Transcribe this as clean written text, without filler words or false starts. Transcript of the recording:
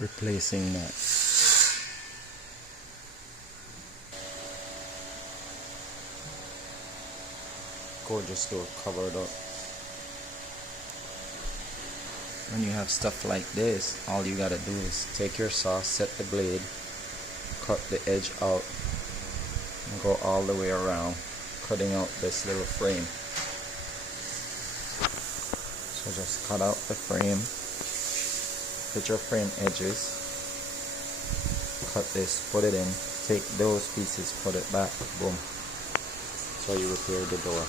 replacing that. Gorgeous door covered up. When you have stuff like this, all you gotta do is take your saw, set the blade, cut the edge out, and go all the way around, cutting out this little frame. So just cut out the frame, put your frame edges, cut this, put it in, take those pieces, put it back, boom. So you repair the door.